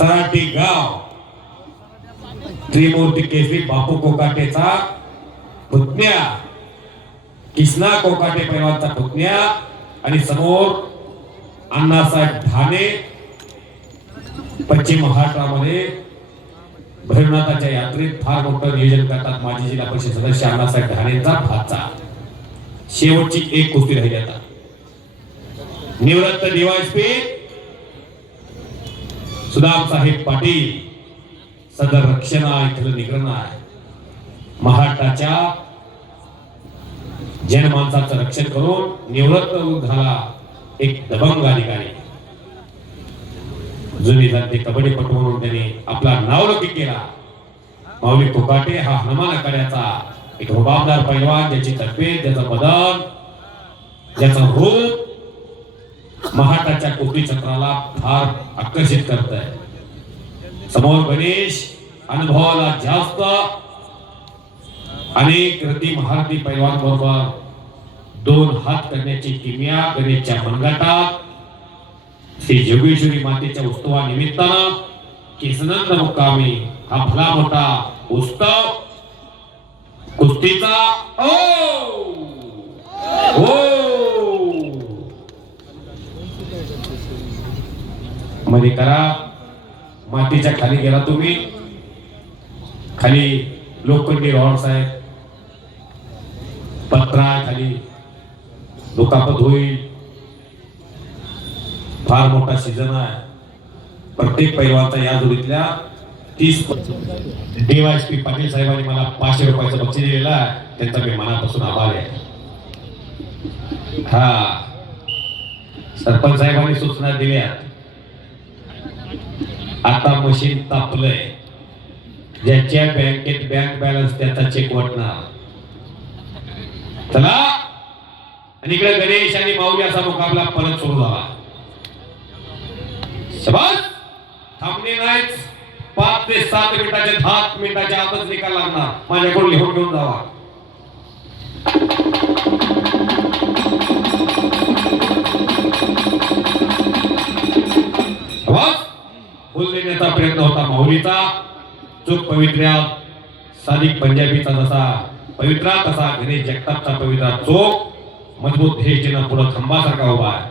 सराटी गाव त्रिमूर्ती केसरी बापू कोकाटेचा पुतण्या, किसना कोकाटे पैलवानचा पुतण्या आणि समोर अण्णासाहेब ढाणे पश्चिम महाराष्ट्रामध्ये भैरवनाथाच्या यात्रेत फार मोठं नियोजन करतात माजी जिल्हा परिषद सदस्य अण्णासाहेब ढाणेंचा भाचा। शेवटची एक कुस्ती राहिली आता। निवृत्त डीवायएसपी सुदाम साहेब पाटील सदर रक्षणा इथलं निग्रह आहे। महाराष्ट्राच्या जनमानसाचं रक्षण करून निवृत्त झाला एक दबंग अधिकारी। जुनी जाते कबड्डीपटू म्हणून त्यांनी आपला नावलौकिक केला। माऊली कोकाटे हा हनुमान आखाड्याचा एक रुबाबदार पैलवान, ज्याची तब्येत, ज्याचं बदन, ज्याचं रूप महाराष्ट्राच्या कुस्ती क्षेत्राला फार आकर्षित करत आहे। समोर गणेश अनुभवाला जास्त अनेक रती महारथी पैलवान बरोबर दोन हात करण्याची किमया गणेशच्या मनगटात। श्री जोगेश्वरी मातेच्या उत्सवा निमित्तानं केसनंद मुक्कामी हा भला मोठा उत्सव कुस्तीचा मध्ये करा। मातीच्या खाली गेला तुम्ही, खाली लोखंडी रॉड्स आहेत, पत्रा खाली दुखापत होईल। फार मोठा सीझन आहे। प्रत्येक पैलवानचा या जोडीतल्या 30 डीवायएसपी पाटील साहेबांनी मला 500 रुपयाचं बक्षीस दिलेलं आहे, त्यांचा मी मनापासून आभार आहे। हा सरपंच साहेबांनी सूचना दिल्या, आता मशीन तापलंय, ज्याच्या बँकेत बँक बॅलन्स त्याचा चेक वाटणार। चला, आणि इकडे गणेश आणि माऊली असा मुकाबला परत सुरू झाला। शाबास, थांबणे नाहीच। 5 ते 7 मिनिटाच्या 10 मिनिटाच्या आतच निकाल लागणार। माझ्याकडून लिहून घेऊन जावा। शाबास, फुल देण्याचा प्रयत्न होता माऊलीचा। चूक पवित्र्या सादिक पंजाबीचा जसा पवित्रा, तसा गणेश जगतापचा पवित्रा चोख मजबूत हेजेना पुढे खंबासारखा उभा आहे।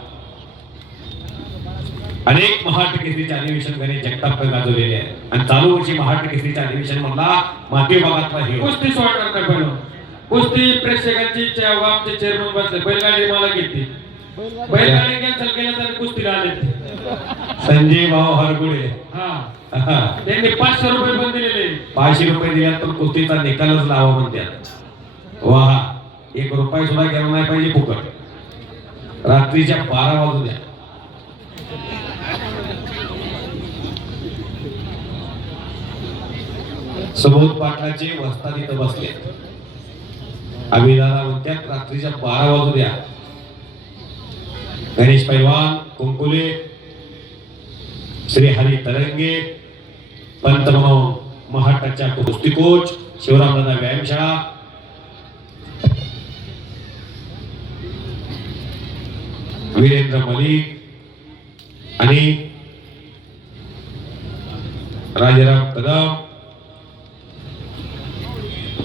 अनेक महाराष्ट्र केसरीचे अधिवेशन गणेश जगताप गाजवलेले आहे आणि चालू वर्षी महाराष्ट्र केसरीच्या अधिवेशन मधला माती विभागातला हे कुस्ती सोडणार नाही। पहिलं कुस्ती प्रेक्षकांची आमचे चेअरमन बसले, बैलगाडी मला घेतली, बैलगाडी कॅन्सल केलं तर कुस्तीला आले संजय भाऊ हरगुडे। हा, त्यांनी 500 रुपये पण दिलेले। 500 रुपये दिल्यात पण कुस्तीचा निकालच लावा म्हणतात। वाह, 1 रुपया सुद्धा गेला नाही पाहिजे फुकट। रात्रीच्या 12 वाजू द्या। सबूत पाटलाचे वस्ताद इथं बसले। आम्ही दादा म्हणतात रात्रीच्या 12 वाजू द्या। गणेश पैलवान कुंकुले, श्री हरी तरंगे, पंत म्हणून महाराष्ट्राच्या कुस्ती कोच, शिवरामदादा व्यायामशाळा, वीरेंद्र मलिक आणि राजाराम कदम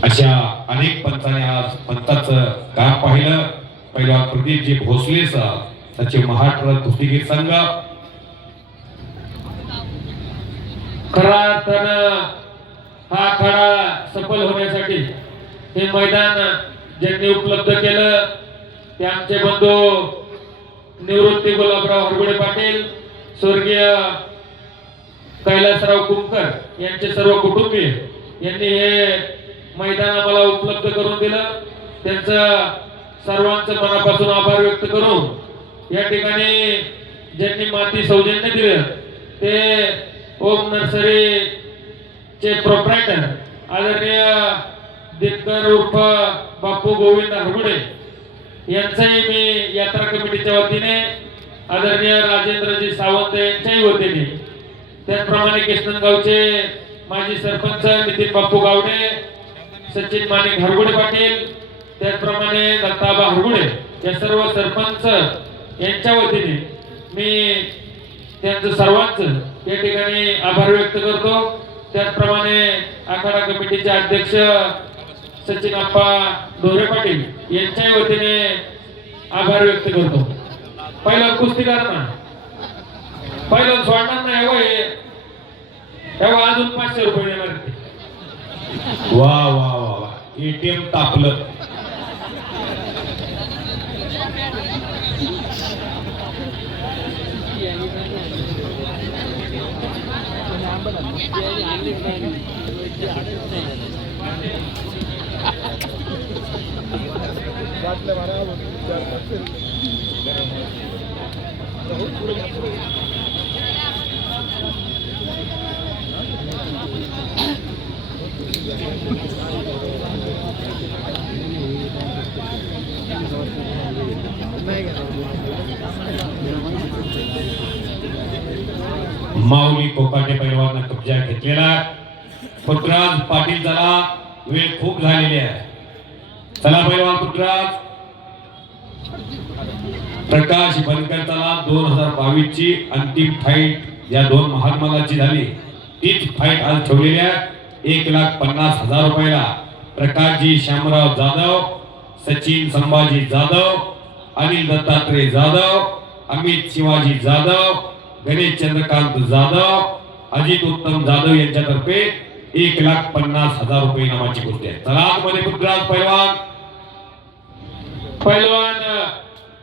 अशा अनेक पंचाने आज पंताचं काम पाहिलं। पैलवान प्रदीपजी भोसले सचिव महाराष्ट्र कुस्तीगीर संघ। खरा अर्थानं हा आखाडा सफल होण्यासाठी हे मैदान ज्यांनी उपलब्ध केलं ते आमचे बंधू निवृत्ती गुलाबराव हरगुडे पाटील, स्वर्गीय कैलासराव कुमकर यांचे सर्व कुटुंबीय यांनी हे मैदान आम्हाला उपलब्ध करून दिलं। त्यांचं सर्वांचं मनापासून आभार व्यक्त करून या ठिकाणी ज्यांनी माती सौजन्य दिलं ते ओम नर्सरी चे प्रोप्रायटर आदरणीय दिनकर उर्फ बापू गोविंद हरगुडे यांचाही मी यात्रा कमिटीच्या वतीने, आदरणीय राजेंद्रजी सावंत यांच्याही वतीने, त्याचप्रमाणे केसनगावचे माजी सरपंच नितीन बापू गावडे, सचिन माणिक हरगुडे पाटील, त्याचप्रमाणे दत्ताबा हरगुडे या सर्व सरपंच यांच्या वतीने मी त्यांचं सर्वांचं या ठिकाणी आभार व्यक्त करतो. त्याचप्रमाणे आखाडा कमिटीचे अध्यक्ष सचिन अप्पा ढोरे पाटील यांच्याही वतीने आभार व्यक्त करतो. पहिला कुस्ती करणार, पहिला सोडणार नाही एवढं अजून 500 रुपये देणार ते. वा वा वा वा, एटीएम तापलं. माऊली कोकाटे पैलवान कब्जा घेतलेला. पृथ्वीराज पाटील चला, वेळ खूप झालेली आहे. चला पैलवान पृथ्वीराज. प्रकाश बनकर चला. 2022 ची अंतिम फाईट या दोन महात्माची झाली. तीच फाईट आज ठेवलेली आहे. 1,50,000 रुपयाला प्रकाशजी श्यामराव जाधव, सचिन संभाजी जाधव, अनिल दत्तात्रय जाधव, अमित शिवाजी जाधव, गणेश चंद्रकांत जाधव, अजित उत्तम जाधव यांच्यातर्फे 1,50,000 रुपये इनामाची कुस्ती आहे. चला आतमध्ये पृथ्वीराज पैलवान. पैलवान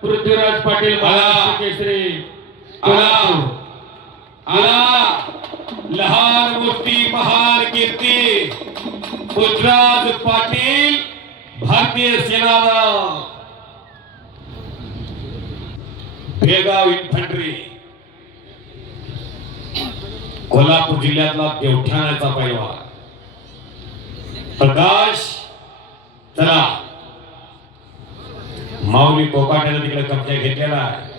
पृथ्वीराज पाटील महाराष्ट्र केसरी आला आला. लहान मूर्ती महान कीर्ती पृथ्वीराज पाटील, भारतीय सेना बेळगाव इन्फंट्री, कोल्हापूर जिल्ह्यातला देवठाण्याचा पैलवान प्रकाश. चला माऊली कोकाट्याने तिकडे कब्जा घेतलेला आहे.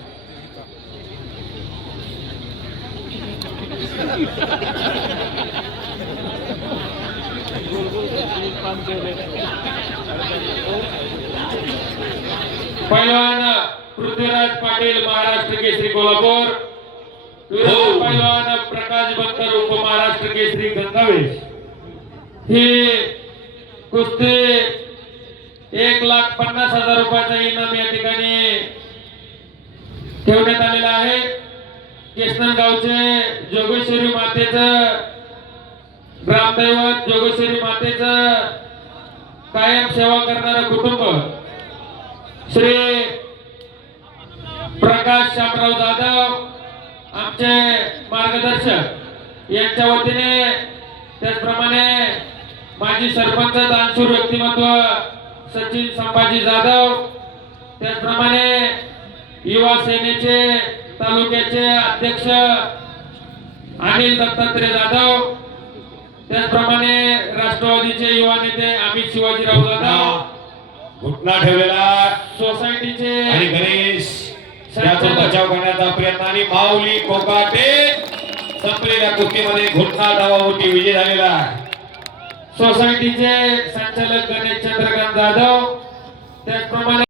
पैलवान पृथ्वीराज पाटील महाराष्ट्र केसरी कोल्हापूर, विरोधी पैलवान प्रकाश बनकर उपमहाराष्ट्र केसरी गंगावेश. ही कुस्ती 1,50,000 रुपयाचा इनाम या ठिकाणी ठेवण्यात आलेला आहे. केसनर गावचे जोगेश्वरी मातेचं ग्रामदैवत, जोगेश्वरी मातेचं कायम सेवा करणारं कुटुंब श्री प्रकाश श्यामराव जाधव आमचे मार्गदर्शक यांच्या वतीने, त्याचप्रमाणे माजी सरपंच दानशूर व्यक्तिमत्व सचिन संभाजी जाधव, त्याचप्रमाणे युवा सेनेचे तालुक्याचे अध्यक्ष अनिल दत्तात्रय जाधव, त्याचप्रमाणे राष्ट्रवादीचे युवा नेते अमित शिवाजीराव जाधव, घुटना ठेवलेला सोसायटीचे आणि गणेश याचा बचाव करण्याचा प्रयत्न. आणि माऊली कोकाटे संपलेल्या कुस्तीमध्ये घुटना डावावरती विजय झालेला आहे. सोसायटीचे संचालक गणेश चंद्रकांत जाधव, त्याचप्रमाणे